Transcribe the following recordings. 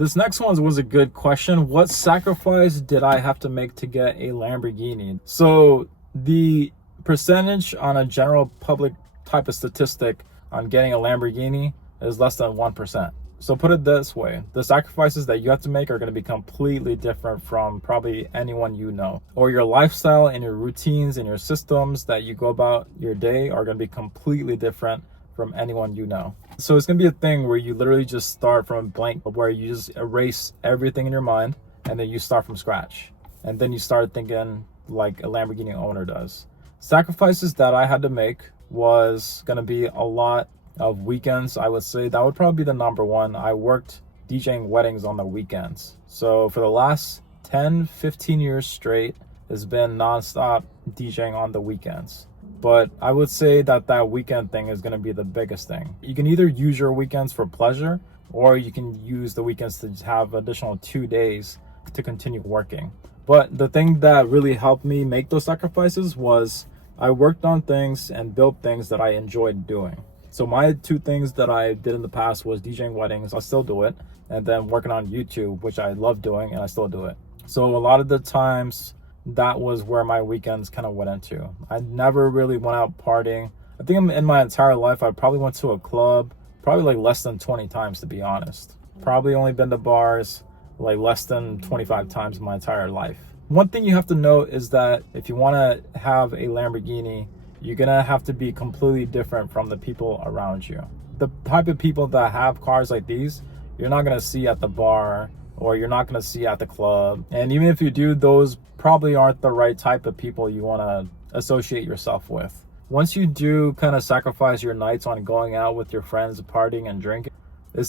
This next one was a good question. What sacrifice did I have to make to get a Lamborghini? So the percentage on a general public type of statistic on getting a Lamborghini is less than 1%. So put it this way, the sacrifices that you have to make are going to be completely different from probably anyone you know. Or your lifestyle and your routines and your systems that you go about your day are going to be completely different from anyone you know. So it's going to be a thing where you literally just start from a blank, where you just erase everything in your mind and then you start from scratch. And then you start thinking like a Lamborghini owner does. Sacrifices that I had to make was going to be a lot of weekends. I would say that would probably be the number one. I worked DJing weddings on the weekends. So for the last 10-15 years straight, it's been nonstop DJing on the weekends. But I would say that weekend thing is going to be the biggest thing. You can either use your weekends for pleasure, or you can use the weekends to have additional 2 days to continue working. But the thing that really helped me make those sacrifices was I worked on things and built things that I enjoyed doing. So my two things that I did in the past was DJing weddings, I still do it, and then working on YouTube, which I love doing and I still do it. So a lot of the times that was where my weekends kind of went into. I never really went out partying. I think in my entire life, I probably went to a club, probably like less than 20 times to be honest. Probably only been to bars like less than 25 times in my entire life. One thing you have to know is that if you want to have a Lamborghini, you're going to have to be completely different from the people around you. The type of people that have cars like these, you're not going to see at the bar or you're not going to see at the club. And even if you do, those probably aren't the right type of people you want to associate yourself with. Once you do kind of sacrifice your nights on going out with your friends, partying and drinking,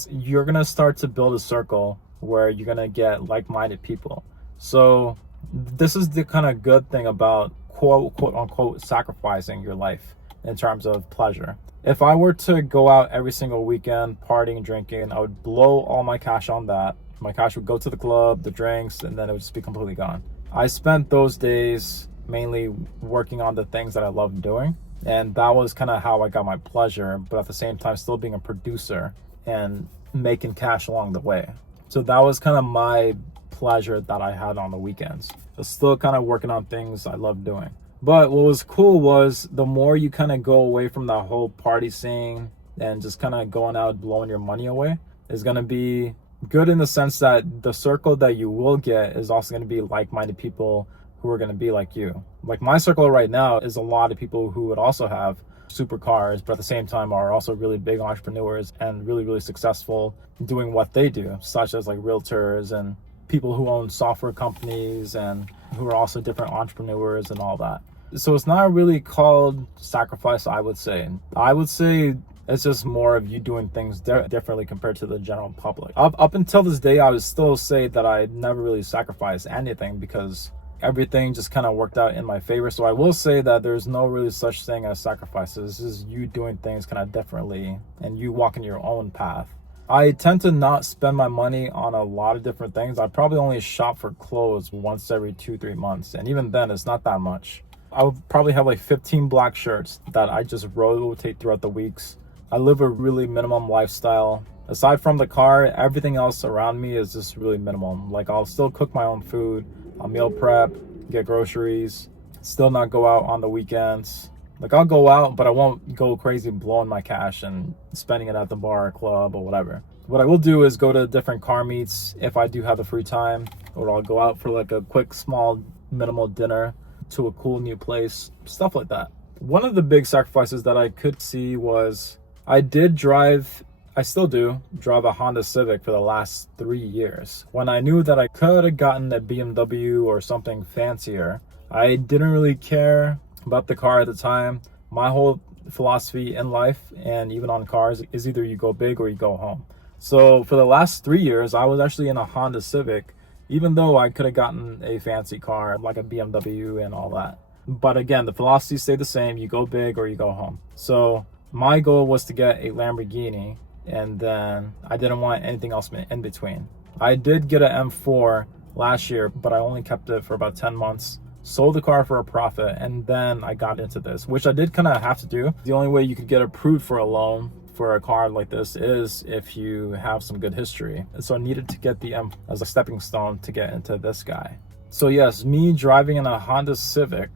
you're going to start to build a circle where you're going to get like-minded people. So this is the kind of good thing about quote unquote sacrificing your life in terms of pleasure. If I were to go out every single weekend partying, drinking, I would blow all my cash on that. My cash would go to the club, the drinks, and then it would just be completely gone. I spent those days mainly working on the things that I loved doing, and that was kind of how I got my pleasure, but at the same time still being a producer and making cash along the way. So that was kind of my pleasure that I had on the weekends. I was still kind of working on things I loved doing. But what was cool was the more you kind of go away from that whole party scene and just kind of going out blowing your money away is going to be good in the sense that the circle that you will get is also going to be like-minded people who are going to be like you. Like my circle right now is a lot of people who would also have supercars, but at the same time are also really big entrepreneurs and really, really successful doing what they do, such as like realtors and people who own software companies and who are also different entrepreneurs and all that. So it's not really called sacrifice, I would say. I would say it's just more of you doing things differently compared to the general public. Up until this day, I would still say that I never really sacrificed anything because everything just kind of worked out in my favor. So I will say that there's no really such thing as sacrifices. This is you doing things kind of differently and you walking your own path. I tend to not spend my money on a lot of different things. I probably only shop for clothes once every 2-3 months. And even then, it's not that much. I would probably have like 15 black shirts that I just rotate throughout the weeks. I live a really minimum lifestyle. Aside from the car, everything else around me is just really minimum. Like I'll still cook my own food. I'll meal prep, get groceries, still not go out on the weekends. Like I'll go out, but I won't go crazy blowing my cash and spending it at the bar or club or whatever. What I will do is go to different car meets if I do have the free time, or I'll go out for like a quick, small, minimal dinner to a cool new place, stuff like that. One of the big sacrifices that I could see was I still do drive a Honda Civic for the last 3 years. When I knew that I could have gotten a BMW or something fancier, I didn't really care about the car at the time. My whole philosophy in life and even on cars is either you go big or you go home. So for the last 3 years, I was actually in a Honda Civic, even though I could have gotten a fancy car like a BMW and all that. But again, the philosophy stayed the same. You go big or you go home. So my goal was to get a Lamborghini, and then I didn't want anything else in between. I did get an M4 last year, but I only kept it for about 10 months. Sold the car for a profit, and then I got into this, which I did kind of have to do. The only way you could get approved for a loan for a car like this is if you have some good history. And so I needed to get the M as a stepping stone to get into this guy. So yes, me driving in a Honda Civic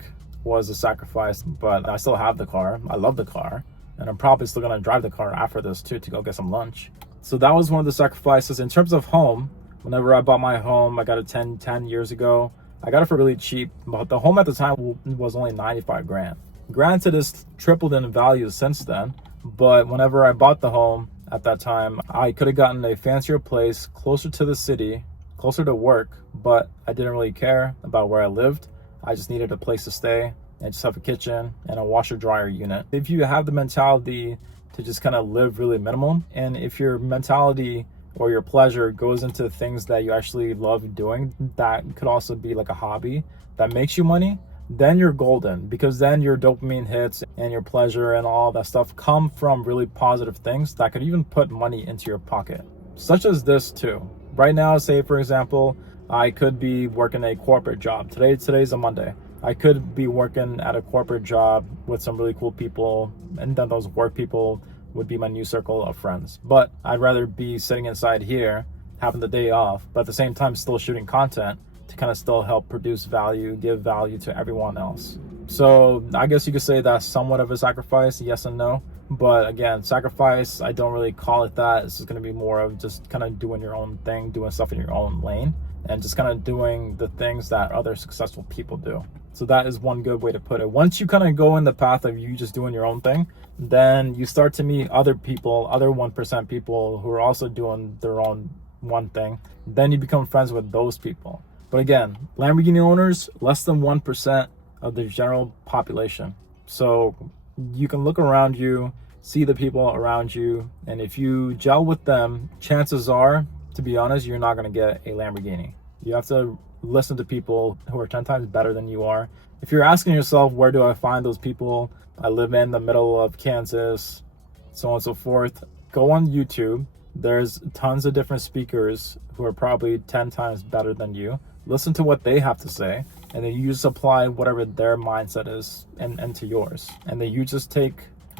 was a sacrifice, but I still have the car. I love the car, and I'm probably still gonna drive the car after this too to go get some lunch. So that was one of the sacrifices. In terms of home, whenever I bought my home, I got it 10 years ago. I got it for really cheap, but the home at the time was only 95 grand. Granted, it's tripled in value since then, but whenever I bought the home at that time, I could have gotten a fancier place closer to the city, closer to work, but I didn't really care about where I lived. I just needed a place to stay and just have a kitchen and a washer dryer unit. If you have the mentality to just kind of live really minimum, and if your mentality or your pleasure goes into things that you actually love doing, that could also be like a hobby that makes you money, then you're golden, because then your dopamine hits and your pleasure and all that stuff come from really positive things that could even put money into your pocket, such as this too. Right now, say for example, I could be working a corporate job. Today's a Monday. I could be working at a corporate job with some really cool people, and then those work people would be my new circle of friends. But I'd rather be sitting inside here, having the day off, but at the same time still shooting content to kind of still help produce value, give value to everyone else. So I guess you could say that's somewhat of a sacrifice, yes and no. But again, sacrifice, I don't really call it that. This is going to be more of just kind of doing your own thing, doing stuff in your own lane, and just kind of doing the things that other successful people do. So that is one good way to put it. Once you kind of go in the path of you just doing your own thing, then you start to meet other people, other 1% people who are also doing their own one thing. Then you become friends with those people. But again, Lamborghini owners, less than 1% of the general population. So you can look around you, see the people around you, and if you gel with them, chances are, to be honest, you're not going to get a Lamborghini. You have to listen to people who are 10 times better than you are. If you're asking yourself, where do I find those people? I live in the middle of Kansas, so on and so forth. Go on YouTube. There's tons of different speakers who are probably 10 times better than you. Listen to what they have to say, and then you just apply whatever their mindset is and to yours. And then you just take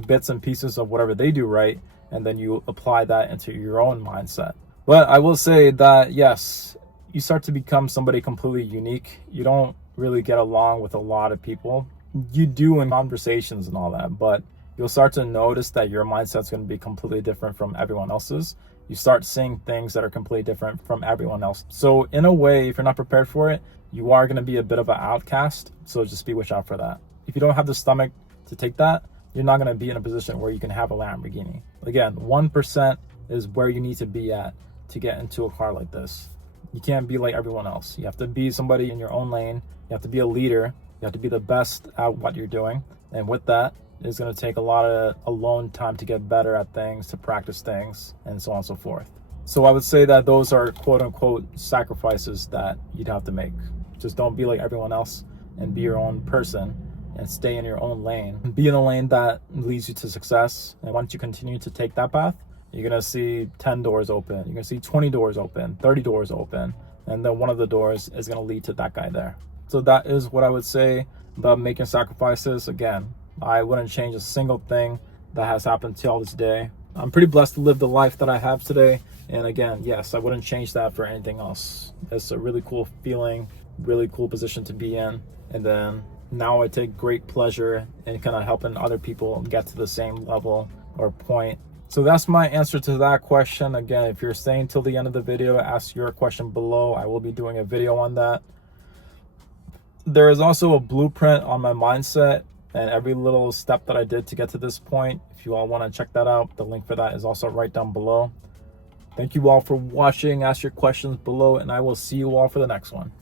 bits and pieces of whatever they do right, and then you apply that into your own mindset. But I will say that, yes, you start to become somebody completely unique. You don't really get along with a lot of people. You do in conversations and all that, but you'll start to notice that your mindset's going to be completely different from everyone else's. You start seeing things that are completely different from everyone else. So in a way, if you're not prepared for it, you are going to be a bit of an outcast. So just be watch out for that. If you don't have the stomach to take that, you're not going to be in a position where you can have a Lamborghini. Again, 1% is where you need to be at to get into a car like this. You can't be like everyone else. You have to be somebody in your own lane. You have to be a leader. You have to be the best at what you're doing. And with that, it's going to take a lot of alone time to get better at things, to practice things, and so on and so forth. So I would say that those are quote unquote sacrifices that you'd have to make. Just don't be like everyone else and be your own person and stay in your own lane. Be in a lane that leads you to success. And once you continue to take that path, you're going to see 10 doors open. You're going to see 20 doors open, 30 doors open. And then one of the doors is going to lead to that guy there. So that is what I would say about making sacrifices. Again, I wouldn't change a single thing that has happened till this day. I'm pretty blessed to live the life that I have today. And again, yes, I wouldn't change that for anything else. It's a really cool feeling, really cool position to be in. And then now I take great pleasure in kind of helping other people get to the same level or point. So that's my answer to that question. Again, if you're staying till the end of the video, ask your question below. I will be doing a video on that. There is also a blueprint on my mindset and every little step that I did to get to this point. If you all want to check that out, the link for that is also right down below. Thank you all for watching. Ask your questions below, and I will see you all for the next one.